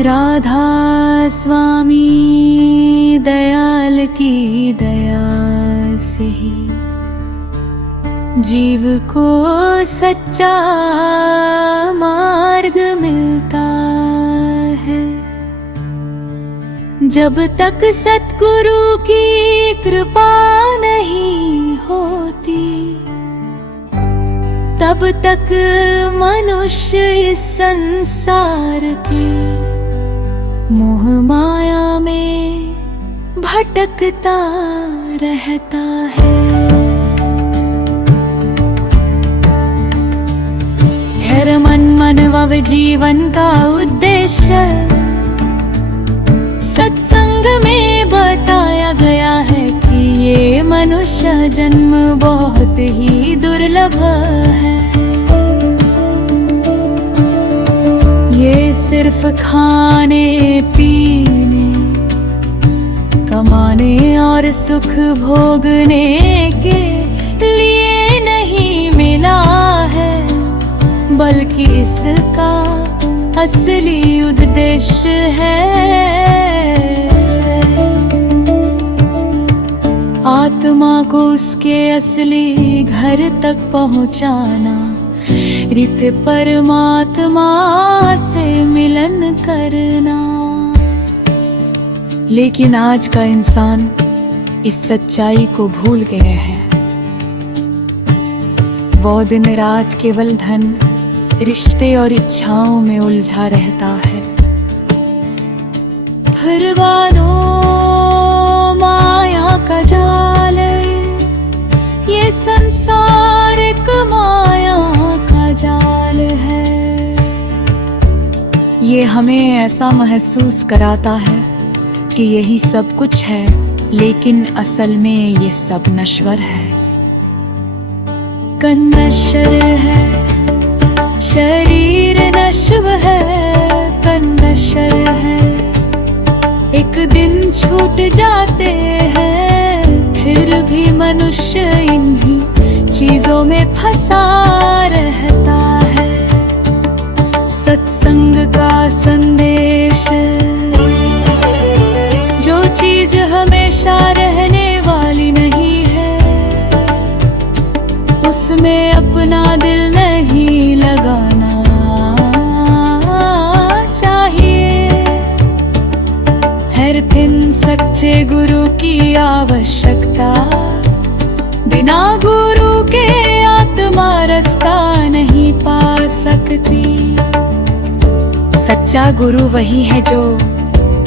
राधा स्वामी दयाल की दया से ही जीव को सच्चा मार्ग मिलता है। जब तक सतगुरु की कृपा नहीं होती तब तक मनुष्य इस संसार के मोह माया में भटकता रहता है। हर मन मानव जीवन का उद्देश्य सत्संग में बताया गया है कि ये मनुष्य जन्म बहुत ही दुर्लभ है। ये सिर्फ खाने पीने कमाने और सुख भोगने के लिए नहीं मिला है, बल्कि इसका असली उद्देश्य है आत्मा को उसके असली घर तक पहुंचाना, रित परमात्मा से मिलन करना। लेकिन आज का इंसान इस सच्चाई को भूल गया है। वो दिन रात केवल धन, रिश्ते और इच्छाओं में उलझा रहता है। हर बारों माया का जाल, ये संसार एक माया का जाल है। ये हमें ऐसा महसूस कराता है कि यही सब कुछ है, लेकिन असल में ये सब नश्वर है। कन्नश्वर है, शरीर नश्वर है, तन नश्वर है। एक दिन छूट जाते हैं, फिर भी मनुष्य इन्हीं चीजों में फंसा रहता है। सत्संग का संदेश, जो चीज हमेशा रहने वाली नहीं है, उसमें अपना दिल नहीं लगाना चाहिए। हर दिन सच्चे गुरु की आवश्यकता, बिना गुरु के आत्मा रास्ता नहीं पा सकती। सच्चा गुरु वही है जो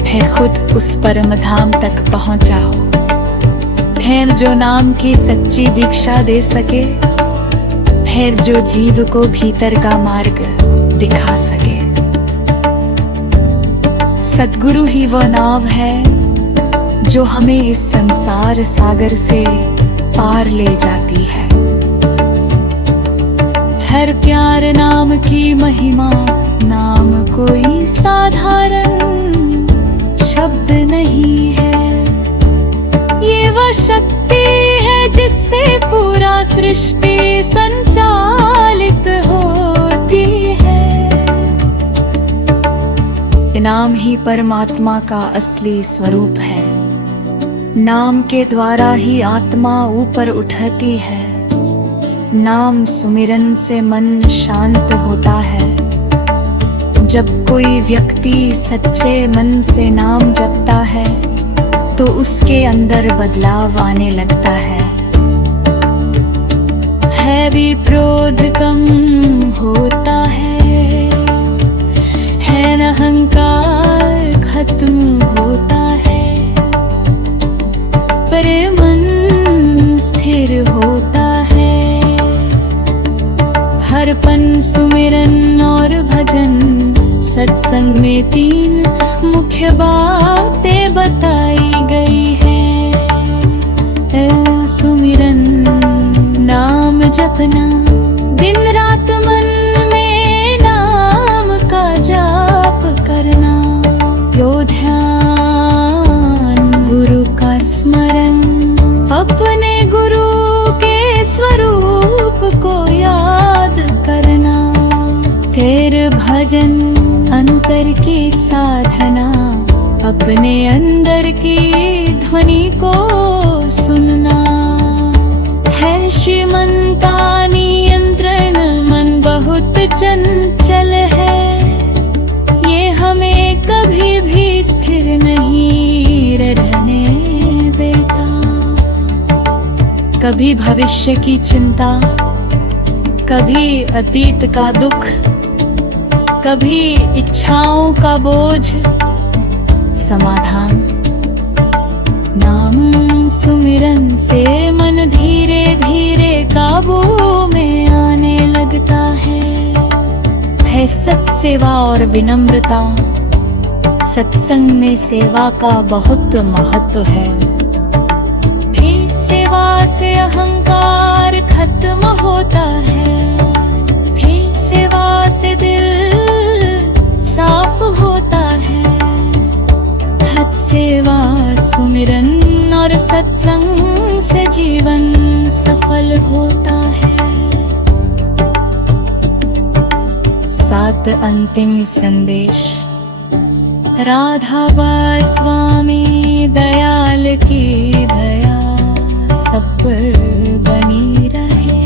है खुद उस परम धाम तक पहुंचा हो, फिर जो नाम की सच्ची दीक्षा दे सके, फिर जो जीव को भीतर का मार्ग दिखा सके। सद्गुरु ही वो नाव है जो हमें इस संसार सागर से पार ले जाती है। हर प्यार नाम की महिमा, नाम कोई साधारण शब्द नहीं है। ये वो शक्ति है जिससे पूरा सृष्टि संचालित होती है। नाम ही परमात्मा का असली स्वरूप है। नाम के द्वारा ही आत्मा ऊपर उठती है। नाम सुमिरन से मन शांत होता है। जब कोई व्यक्ति सच्चे मन से नाम जपता है तो उसके अंदर बदलाव आने लगता है भी क्रोध कम होता है अहंकार खत्म होता है, पर मन स्थिर होता है। हर पन सुमिरन और भजन, सत्संग में 3 मुख्य बातें बताई गई है। सुमिरन नाम जपना, दिन रात मन में नाम का जाप करना। यो ध्यान गुरु का स्मरण, भजन अंतर की साधना, अपने अंदर की ध्वनि को सुनना है श्री मन का नियंत्रण। मन बहुत चंचल है, ये हमें कभी भी स्थिर नहीं रहने देता। कभी भविष्य की चिंता, कभी अतीत का दुख, कभी इच्छाओं का बोझ, समाधान नाम सुमिरन से मन धीरे धीरे काबू में आने लगता है। सत सेवा और विनम्रता, सत्संग में सेवा का बहुत महत्व है। फिर सेवा से अहंकार खत्म होता है, फिर सेवा से दिल साफ होता है। सेवा सुमिरन और सत्संग से जीवन सफल होता है। 7 अंतिम संदेश। राधा स्वामी दयाल की दया सब पर बनी रहे।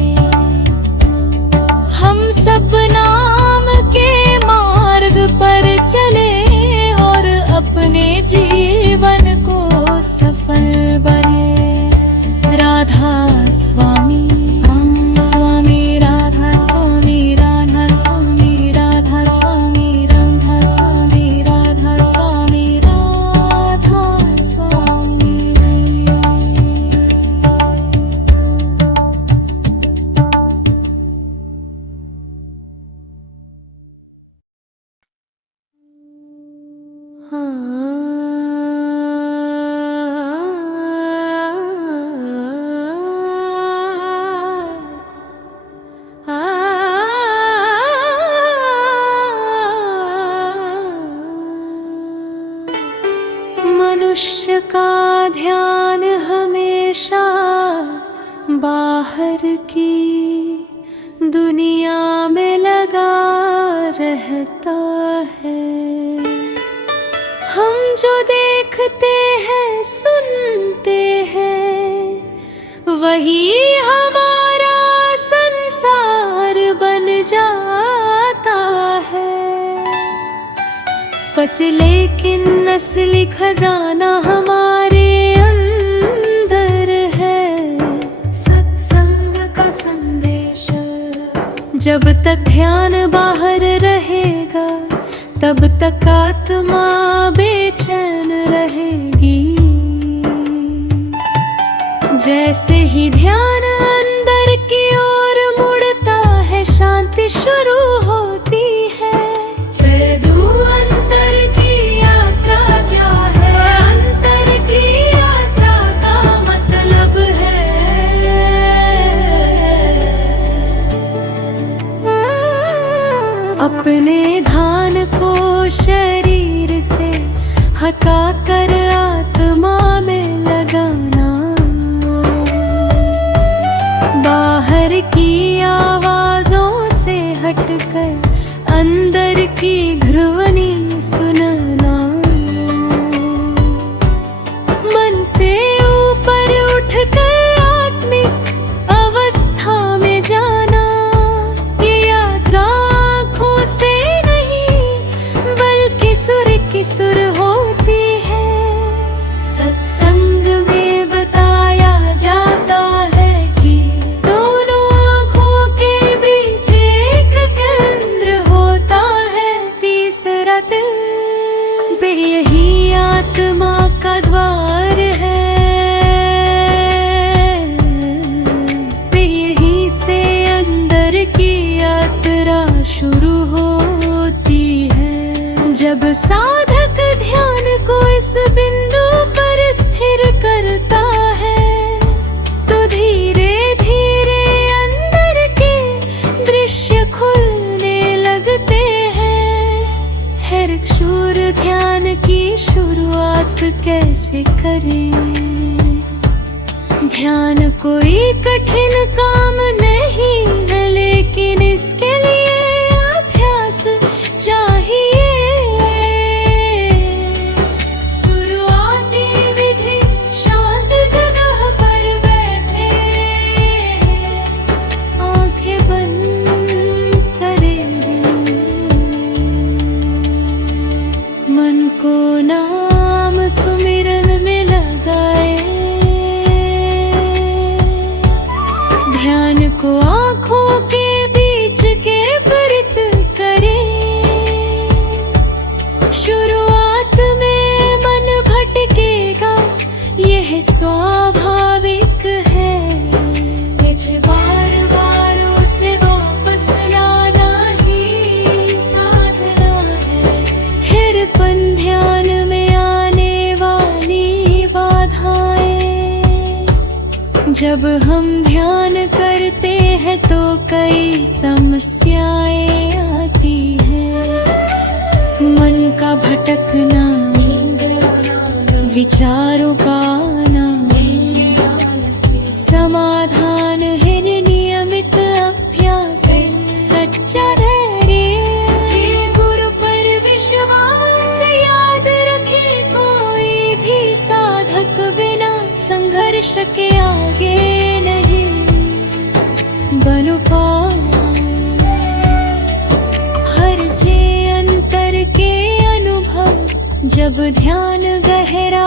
हम सब नाम के मार्ग पर चले और अपने जीवन को सफल बने। राधा स्वामी, स्वामी राधा स्वामी, राधा स्वामी, राधा स्वामी, राधा स्वामी, राधा स्वामी, राधा स्वामी। मनुष्य का ध्यान हमेशा बाहर की दुनिया में लगा रहता है। हम जो देखते हैं सुनते हैं, वही हमारा संसार बन जाता है। बच लेकिन असली खजाना हमारे अंदर है, सत्संग का संदेश। जब तक ध्यान बाहर रहेगा, तब तक आत्मा बेचैन रहेगी। जैसे ही ध्यान अंदर की ओर मुड़ता है, शांति शुरू होती है। वेदू अंतर की यात्रा क्या है? अंतर की यात्रा का मतलब है अपने ध्यान को शरीर से हटा कर आत्मा में लगाना। बाहर की आवाजों से हटकर अंदर की ध्वनि सुनना। मन से ऊपर उठकर आत्मिक अवस्था में जाना। ये यात्रा आँखों से नहीं, बल्कि सुर की सुर होती है। सत्संग में बताया जाता है कि दोनों आँखों के बीच एक केंद्र होता है, तीसरा दिल। बे यही आत्मा का द्वार है, बे यहीं से अंदर की यात्रा शुरू होती है। जब साधक ध्यान को इस बिंदु पर स्थिर करता है, तो धीरे धीरे अंदर के दृश्य खुलने लगते हैं। हर शूर ध्यान की शुरुआत कैसे करें? ध्यान कोई कठिन काम नहीं है, लेकिन इसके लिए अभ्यास जब हम ध्यान करते हैं तो कई समस्याएं आती हैं। मन का भटकना, विचारों का आना, समाधान है नियमित अभ्यास, सच्चा धैर्य, गुरु पर विश्वास। याद रखे कोई भी साधक बिना संघर्ष के आगे नहीं बन पाए। हर जे अंतर के अनुभव जब ध्यान गहरा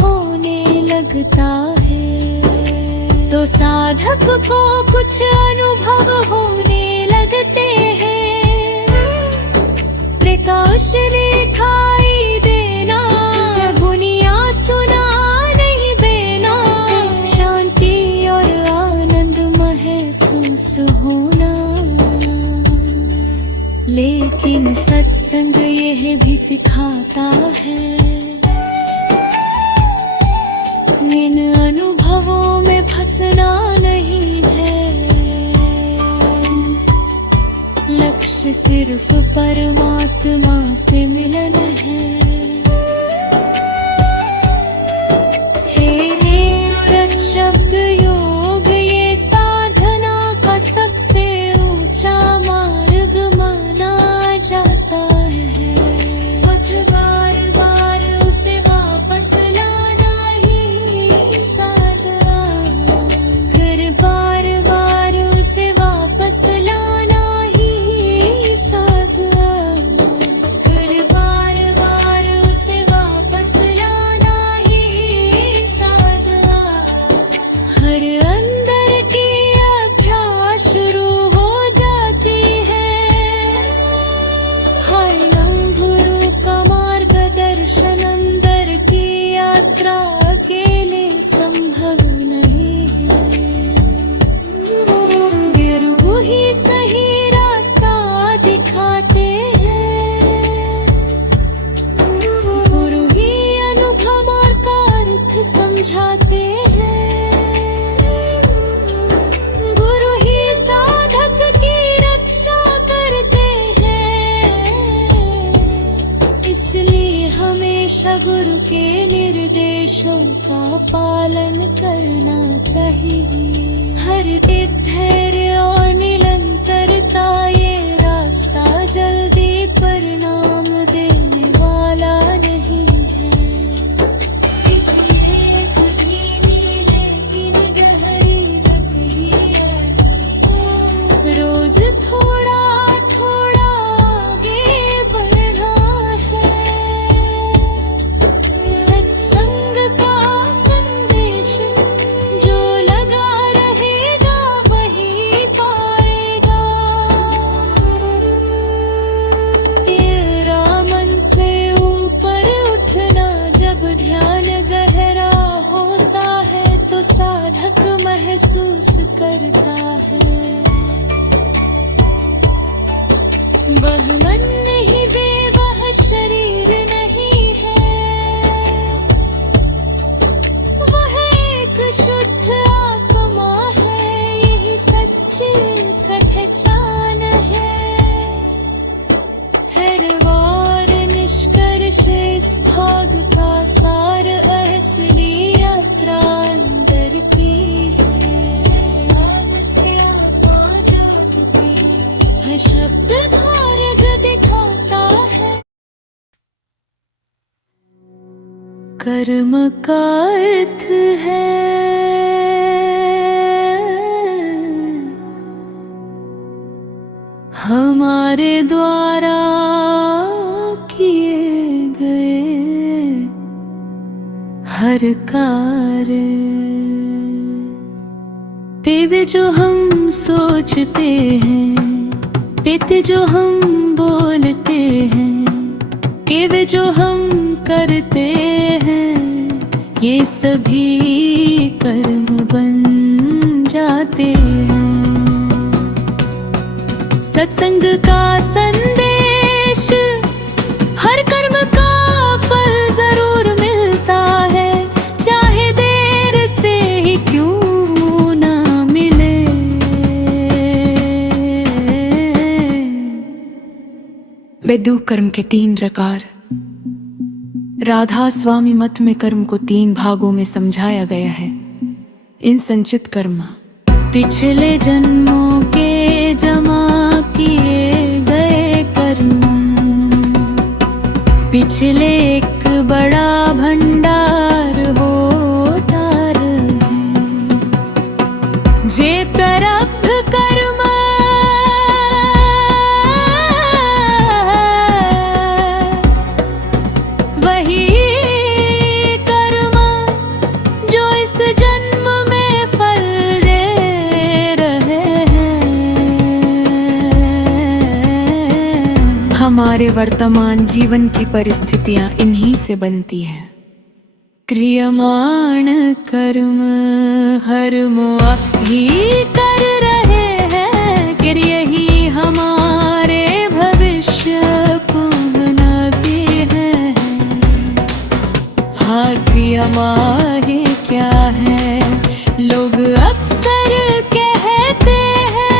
होने लगता है तो साधक को कुछ अनुभव होने लगते हैं। प्रकाश दिखाई देना, दुनिया सुना नहीं देना, शांति और आनंद महसूस होना। लेकिन सत्संग यह भी सिखाता है, इन अनुभवों में फंसना नहीं है। लक्ष्य सिर्फ परमात्मा से मिलन है। हे सूरज शब्द योग ये साधना का सबसे ऊंचा मार्ग माना जाता है। बार बार उसे वापस लाना ही साधना, फिर बार बार उसे वापस लाना ही साधना, फिर बार बार उसे वापस लाना ही साधना। हर अंदर की अभ्यास शुरू हो जाती है। हर गुरु का मार्गदर्शन, अंदर की यात्रा अकेले संभव नहीं है। गुरु ही सही रास्ता दिखाते हैं, गुरु ही अनुभव और का अर्थ समझाते हैं। गुरु ही साधक की रक्षा करते हैं, इसलिए हमेशा गुरु के निर्देशों का पालन करना चाहिए। हर धैर्य और निरंतरता ये रास्ता जल्दी परिणाम देने वाला नहीं है। एक धीमी लेकिन गहरी गति है, रोज थोड़ा थोड़ा आगे बढ़ना है। सत्संग का संदेश जो लगा रहेगा वही पाएगा। तेरा मन से ऊपर उठना जब ध्यान गहरा होता है तो साधक महसूस करता है। वह मन नहीं वे वह शरीर नहीं है, वह एक शुद्ध आत्मा है। यही सच्ची पहचान है। हर बार निष्कर्ष इस भाग का सार असली यात्रा अंदर की है। से आत्मा जागती है, शब्द धारक दिखाता है। कर्म का अर्थ है हमारे द्वारा किए गए हर कार्य पे भी जो हम सोचते हैं, पित जो हम बोलते हैं, के वे जो हम करते हैं, ये सभी कर्म बन जाते हैं। सत्संग का संदेश हर कर्म का फल जरूर मिलता है, चाहे देर से ही क्यों विदु कर्म के 3 प्रकार। राधा स्वामी मत में कर्म को 3 भागों में समझाया गया है। इन संचित कर्म पिछले जन्मों के जमा किए गए कर्म, पिछले एक बड़ा भंडार होता रहे। जे प्रारब्ध कर्म वही कर्म जो इस जन्म में फल दे रहे हैं। हमारे वर्तमान जीवन की परिस्थितियां इन्हीं से बनती हैं। क्रियमाण कर्म हर मोह ही कर रहे हैं, कि यही हमारे भविष्य को बनाते हैं। हाँ, क्रियमाही क्या है लोग अक्सर कहते हैं,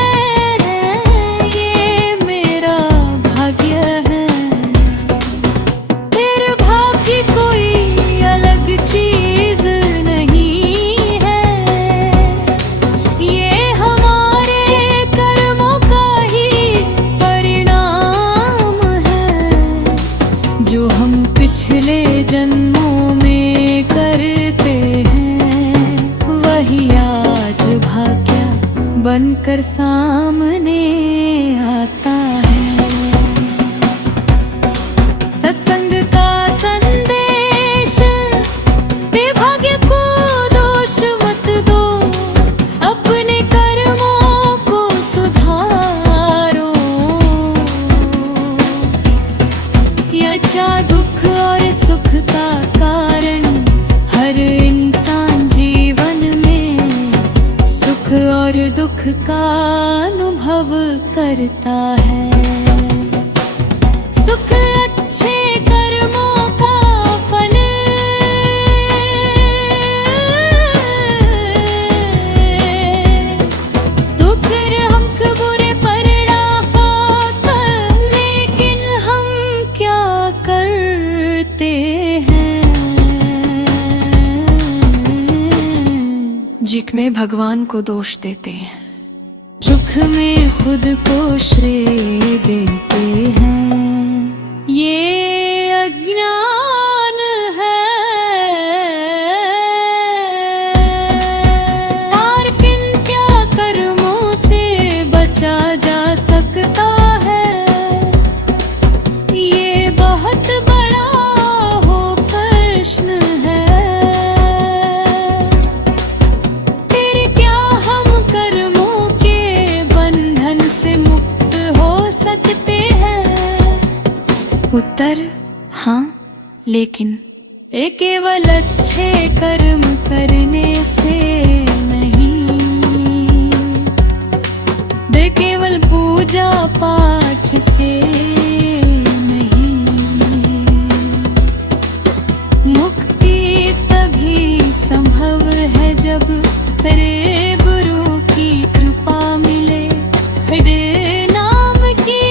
ये मेरा भाग्य है। फिर भाग्य कोई अलग चीज नहीं है, ये हमारे कर्मों का ही परिणाम है। जो हम पिछले जन्मों में करते हैं, वही आज भाग्य बनकर सामने आता है। सत्संग का संदेश, भाग्य को दोष मत दो, अपने कर्मों को सुधारो। अच्छा दुख और सुख का कारण हर इंसान जीवन में सुख और दुख का अनुभव करता है। सुख अच्छे कर्मों का फल, दुख हमको बुरे परिणाम का, लेकिन हम क्या करते हैं, जिक में भगवान को दोष देते हैं, सुख में खुद को श्रेय देते हैं। ये अज्ञान है। और फिर क्या कर्मों से बचा जा सकता है, ये बहुत बड़ा हो प्रश्न है। फिर क्या हम कर्मों के बंधन से मुक्त हो सकते हैं? उत्तर हाँ, लेकिन ये केवल अच्छे कर्म करने से नहीं, वे केवल पूजा पाठ से नहीं। मुक्ति तभी संभव है जब रे गुरु की कृपा मिले, रे नाम की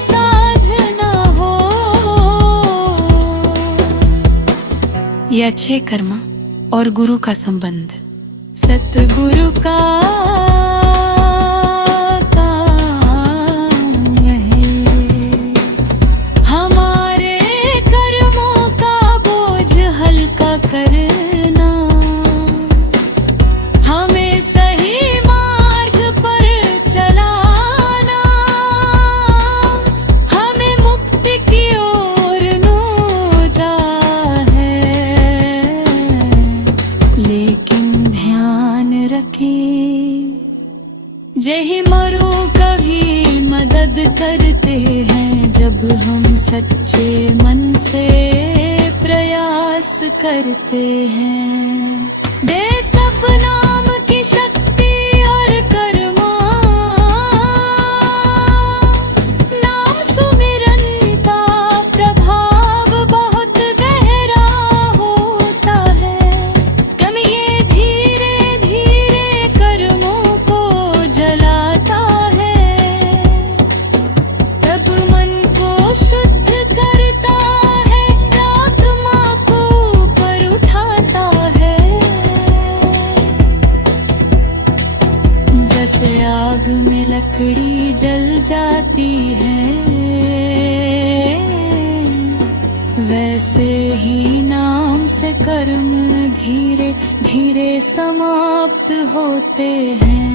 साधना हो। ये अच्छे कर्म और गुरु का संबंध सतगुरु का काम है। हमारे कर्मों का बोझ हल्का करना, हमें सही मार्ग पर चलाना, हमें मुक्ति की ओर नोचा है। लेकिन ध्यान रखें, जय मरो कभी मदद करते हैं, जब हम सच्चे मन से प्रयास करते हैं। दे सब नाम की शक्ति और कर्मा, नाम सुमिरन का प्रभाव बहुत गहरा होता है। कम ये धीरे धीरे कर्मों को जलाता है, तब मन को लकड़ी जल जाती है, वैसे ही नाम से कर्म धीरे धीरे समाप्त होते हैं।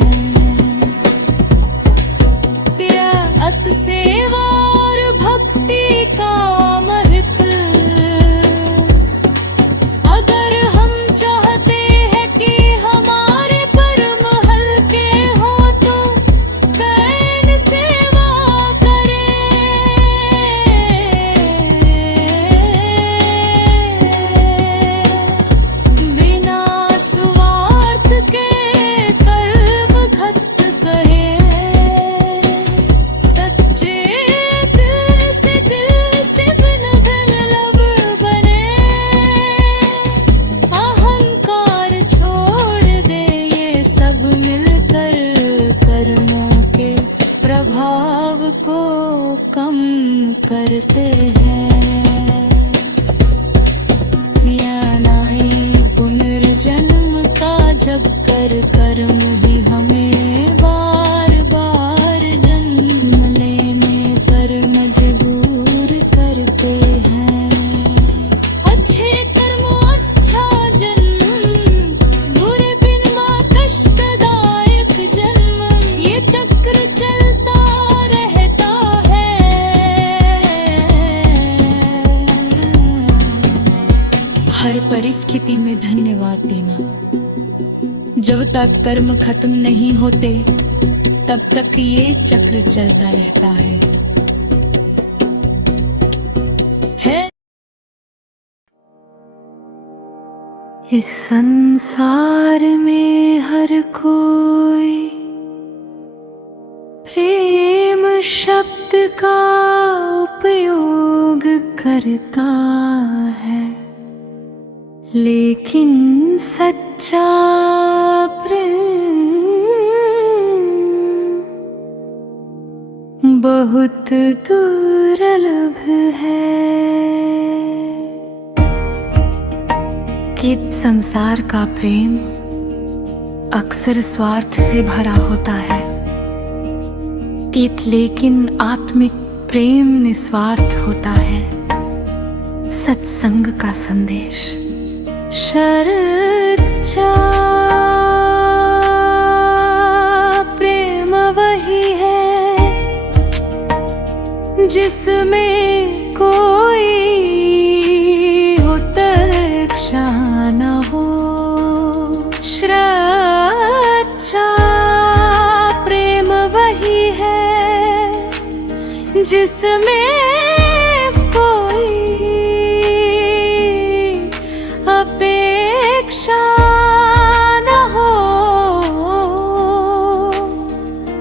अत सेवा और भक्ति का महत्व, अगर हम चाहते हैं कि हमारे कर्म हल्के हो तो गैन सेवा करें। बिना स्वार्थ के कर्म घट कहे, सच्चे दिल से बिन धन लब बने। अहंकार छोड़ दे, ये सब मिलकर कर्मों के प्रभाव को कम करते हैं। या नहीं पुनर्जन्म का जब कर कर्म ही हमें बार बार जन्म लेने पर मजबूर करते हैं। अच्छे कर्म अच्छा जन्म, बुरे बिनमा कष्टदायक जन्म, ये चक्र चलता रहता है। हर परिस्थिति में धन्यवाद देना। जब तक कर्म खत्म नहीं होते तब तक ये चक्र चलता रहता है। इस संसार में हर कोई प्रेम शब्द का उपयोग करता है, लेकिन सच्चा प्रेम बहुत दुर्लभ है। कि संसार का प्रेम अक्सर स्वार्थ से भरा होता है, लेकिन आत्मिक प्रेम निस्वार्थ होता है। सत्संग का संदेश। सच्चा प्रेम वही है जिसमें कोई उपेक्षा न हो। सच्चा प्रेम वही है जिसमें कोई अपेक्षा न हो,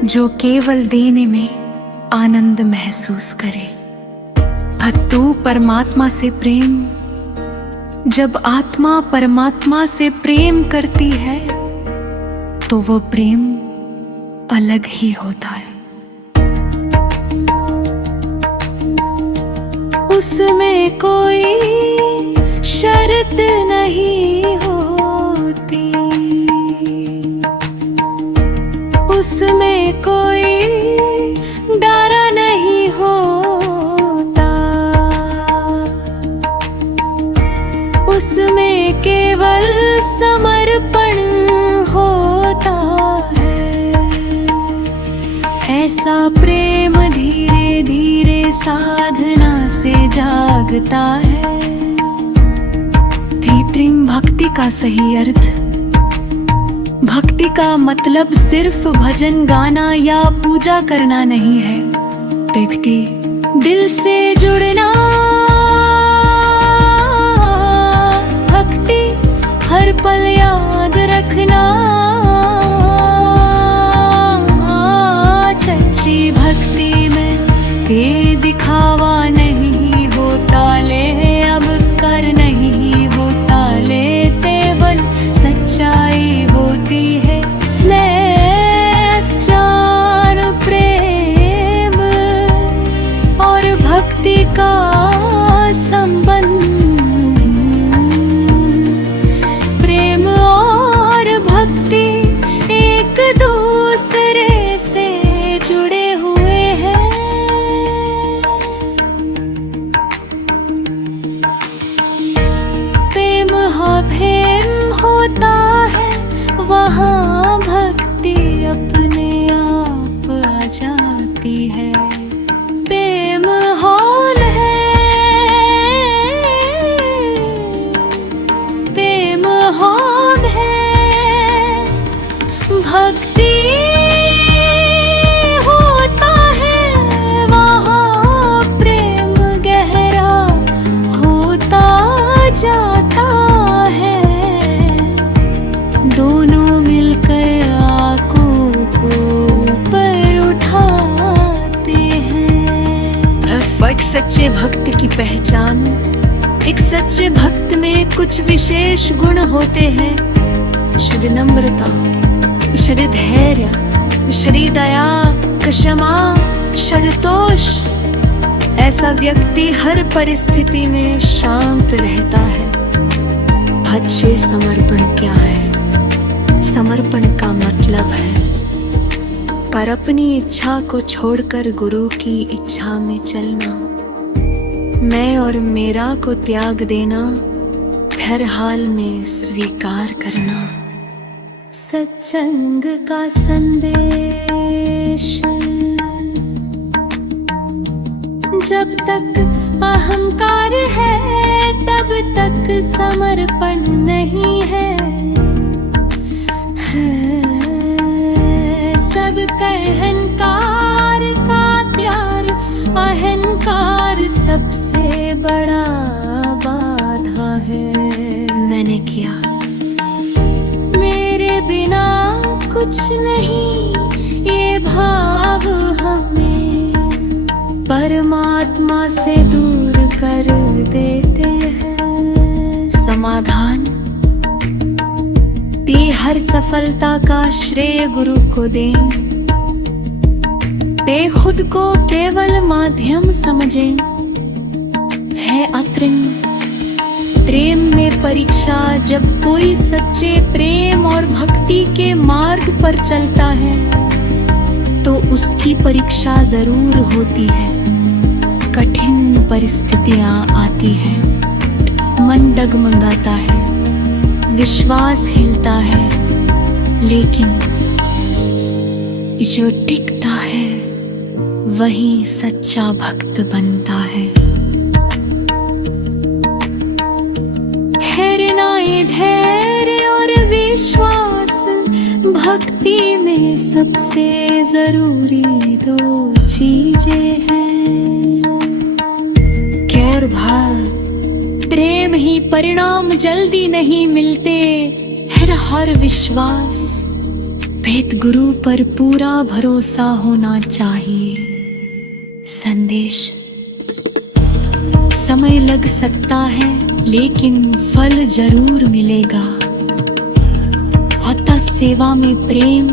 जो केवल देने में आनंद महसूस करे। भक्तु परमात्मा से प्रेम। जब आत्मा परमात्मा से प्रेम करती है तो वो प्रेम अलग ही होता है। उसमें कोई शर्त नहीं होती, उसमें कोई डर नहीं होता, उसमें केवल समर्पण होता है। ऐसा प्रेम धीरे धीरे साधना से जागता है। कृत्रिम भक्ति का सही अर्थ। भक्ति का मतलब सिर्फ भजन गाना या पूजा करना नहीं है। व्यक्ति दिल से जुड़ना। भक्ति हर पल याद रखना। सच्ची भक्ति में ये दिखावा नहीं होता, ले अब कर नहीं होता, ले केवल सच्चाई होती है। ले चार प्रेम और भक्ति का संबंध। प्रेम और भक्ति भक्ति होता है वहाँ प्रेम गहरा होता जाता है। दोनों मिलकर आंखों को ऊपर उठाते हैं। एक सच्चे भक्त की पहचान, एक सच्चे भक्त में कुछ विशेष गुण होते हैं। श्री नम्रता, श्री धैर्य, श्री दया, क्षमा, संतोष। ऐसा व्यक्ति हर परिस्थिति में शांत रहता है। अच्छे समर्पण क्या है? समर्पण का मतलब है पर अपनी इच्छा को छोड़कर गुरु की इच्छा में चलना, मैं और मेरा को त्याग देना, हर हाल में स्वीकार करना। सत्संग का संदेश, जब तक अहंकार है तब तक समर्पण नहीं है। सब अहंकार का प्यार, अहंकार सबसे बड़ा बाधा है। मैंने किया, मेरे बिना कुछ नहीं, ये भाव हमें परमात्मा से दूर कर देते हैं। समाधान, भी हर सफलता का श्रेय गुरु को दें। ते खुद को केवल माध्यम समझें, है अतृण प्रेम में परीक्षा। जब कोई सच्चे प्रेम और भक्ति के मार्ग पर चलता है तो उसकी परीक्षा जरूर होती है। कठिन परिस्थितियां आती है, मन डगमगाता है, विश्वास हिलता है, लेकिन जो टिकता है वही सच्चा भक्त बनता है। धैर्य और विश्वास भक्ति में सबसे जरूरी दो चीजें हैं। कैर भाव, प्रेम ही परिणाम जल्दी नहीं मिलते। हर विश्वास, भेद गुरु पर पूरा भरोसा होना चाहिए। संदेश, समय लग सकता है लेकिन फल जरूर मिलेगा। होता सेवा में प्रेम,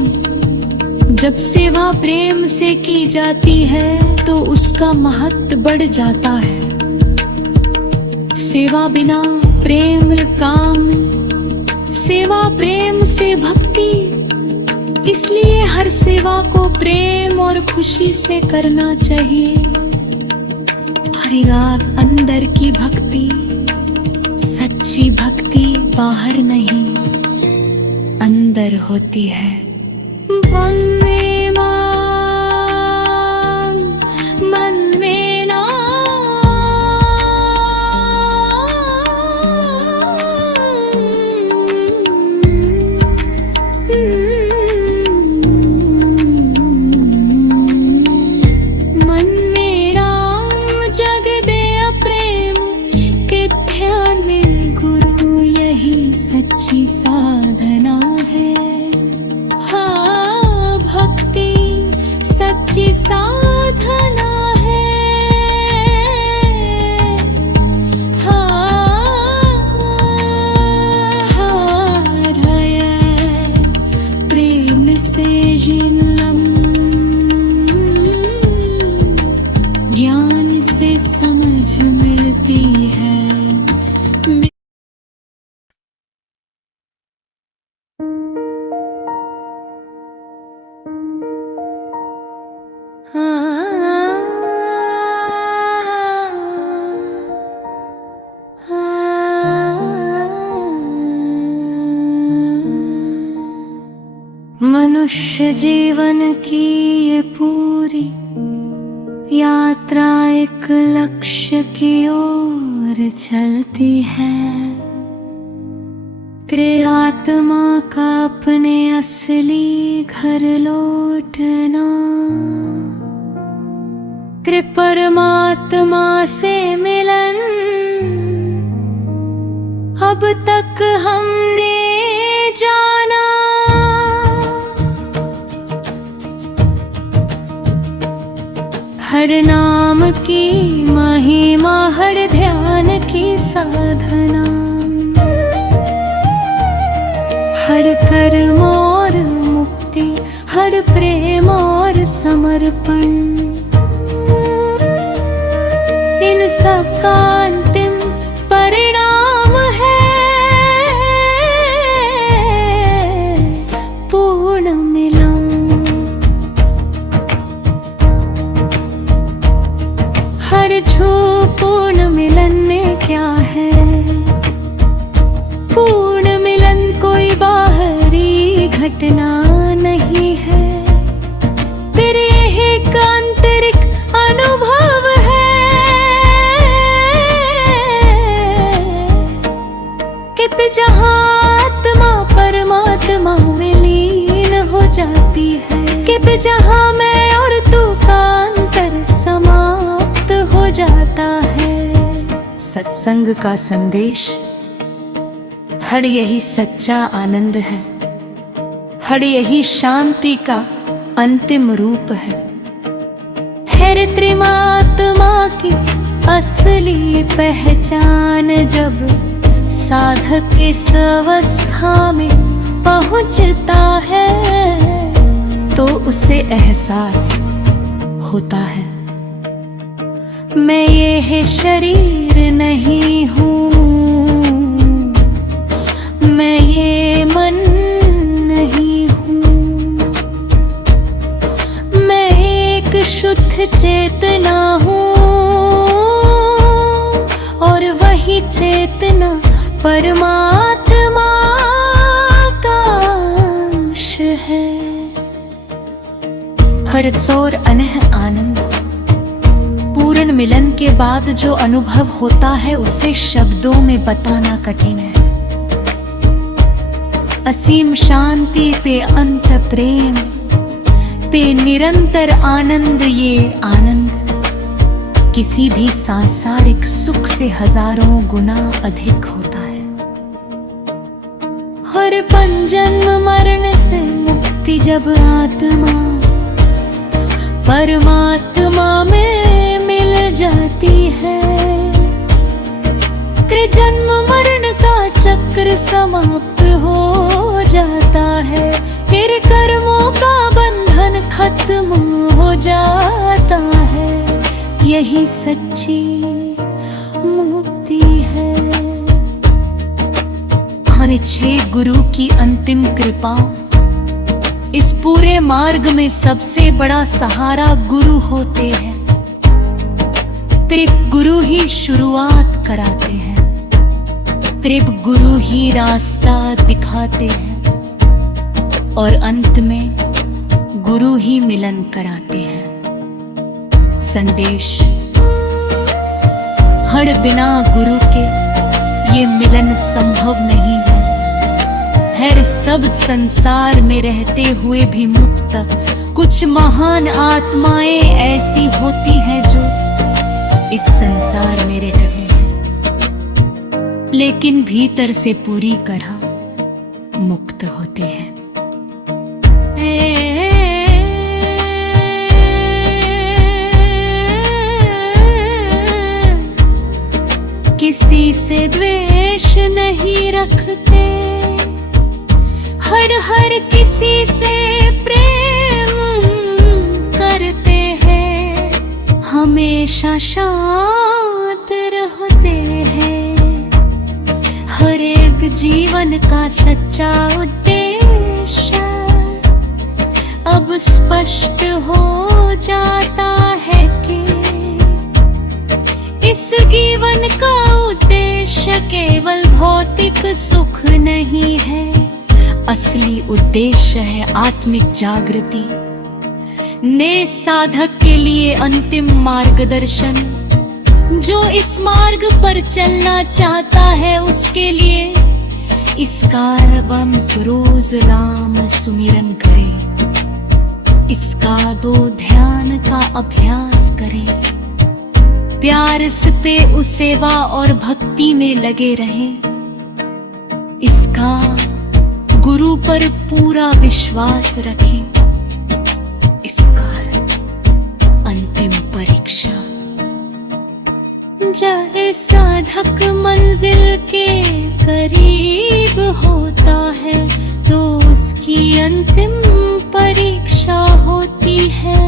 जब सेवा प्रेम से की जाती है तो उसका महत्व बढ़ जाता है। सेवा बिना प्रेम काम, सेवा प्रेम से भक्ति। इसलिए हर सेवा को प्रेम और खुशी से करना चाहिए। हरि रात अंदर की भक्ति, सच्ची भक्ति बाहर नहीं अंदर होती है। मन में ना मन में राम जग दे प्रेम के ध्यान में गुरु, यही सच्ची साधना है। हाँ, भक्ति सच्ची साधना है। प्रेम से जिनलम, ज्ञान से समझ मिलती है। मनुष्य जीवन की ये पूरी यात्रा एक लक्ष्य की ओर चलती है। आत्मा का अपने असली घर लौटना, परमात्मा से मिलन अब तक हमने जाना। हर नाम की महिमा, हर ध्यान की साधना, हर कर्म और मुक्ति, हर प्रेम और समर्पण, इन सब का अंतिम परिणाम है पूर्ण मिलन। हर छू पूर्ण मिलन में क्या है? पूर्ण मिलन कोई बाहरी घटना नहीं है, फिर यह एक आंतरिक अनुभव है कि जहाँ आत्मा परमात्मा में लीन हो जाती है, कि जहाँ मैं और तू का अंतर समाप्त हो जाता है। सत्संग का संदेश हर यही सच्चा आनंद है, हर यही शांति का अंतिम रूप है। हर त्रिमात्मा की असली पहचान जब साधक इस अवस्था में पहुंचता है तो उसे एहसास होता है, मैं ये शरीर नहीं हूँ, मैं ये मन नहीं हूँ, मैं एक शुद्ध चेतना हूँ और वही चेतना परमात्मा का अंश है। हर चौर अनह आनंद, पूर्ण मिलन के बाद जो अनुभव होता है उसे शब्दों में बताना कठिन है। असीम शांति पे अंत प्रेम पे निरंतर आनंद, ये आनंद किसी भी सांसारिक सुख से हजारों गुना अधिक होता है। हर जन्म मरण से मुक्ति जब आत्मा परमात्मा में मिल जाती है, जन्म मरण का चक्र समाप्त हो जाता है, फिर कर्मों का बंधन खत्म हो जाता है। यही सच्ची मुक्ति है। छह गुरु की अंतिम कृपा, इस पूरे मार्ग में सबसे बड़ा सहारा गुरु होते हैं। फिर गुरु ही शुरुआत कराते हैं, फिर गुरु ही रास्ता दिखाते हैं और अंत में गुरु ही मिलन कराते हैं। संदेश हर बिना गुरु के ये मिलन संभव नहीं है। हर सब संसार में रहते हुए भी मुक्त कुछ महान आत्माएं ऐसी होती हैं जो इस संसार में रह रहे हैं, लेकिन भीतर से पूरी तरह मुक्त होते हैं। किसी से द्वेष नहीं रखते, हर किसी से प्रेम करते हैं, हमेशा शांत रहते हैं। हर एक जीवन का सच्चा उद्देश्य अब स्पष्ट हो जाता है कि इस जीवन का उद्देश्य केवल भौतिक सुख नहीं है, असली उद्देश्य है आत्मिक जागृति। ने साधक के लिए अंतिम मार्गदर्शन, जो इस मार्ग पर चलना चाहता है उसके लिए इसका रबंक रोज नाम सुमिरन करे, इसका दो ध्यान का अभ्यास करे, प्यार पे उस सेवा और भक्ति में लगे रहें। इसका गुरु पर पूरा विश्वास रखें। इसका अंतिम परीक्षा। जब साधक मंजिल के करीब होता है तो उसकी अंतिम परीक्षा होती है।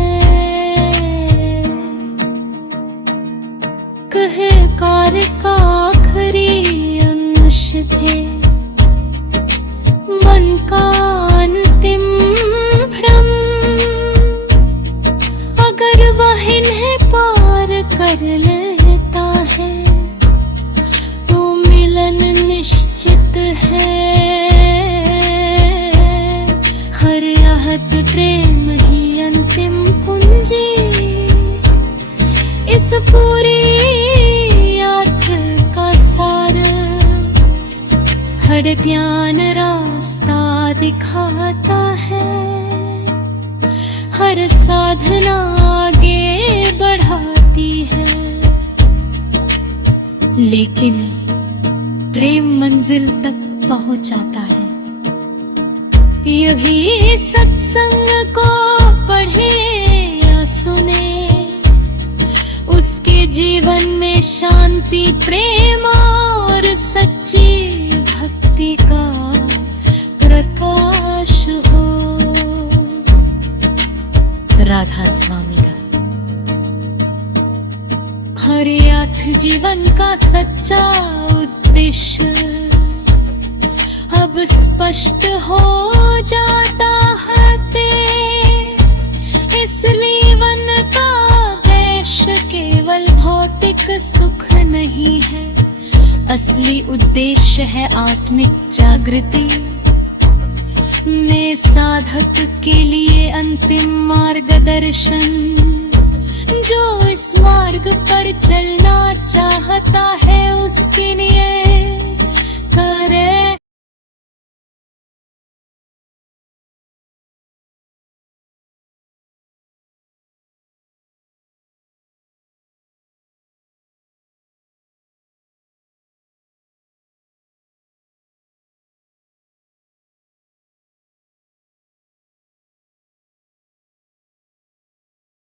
कहे कार्य का आखिरी अंश थे, मन का अंतिम भ्रम, अगर वह इन्हें पार कर लेता है तो मिलन निश्चित है। हर आहत प्रेम ही अंतिम पूंजी, इस पूरी याथ का सार, हर ज्ञान रास्ता दिखाता है, हर साधना आगे बढ़ाती है। लेकिन प्रेम मंजिल तक पहुंचाता है। यही सत्संग को पढ़े या सुने, उसके जीवन में शांति, प्रेम और सच्ची भक्ति का प्रकाश हो। राधा स्वामी का हर याथ जीवन का सच्चा उद्देश्य अब स्पष्ट हो जाता है। इसलिए वन का उद्देश्य केवल भौतिक सुख नहीं है, असली उद्देश्य है आत्मिक जागृति में साधक के लिए अंतिम मार्गदर्शन। जो इस मार्ग पर चलना चाहता है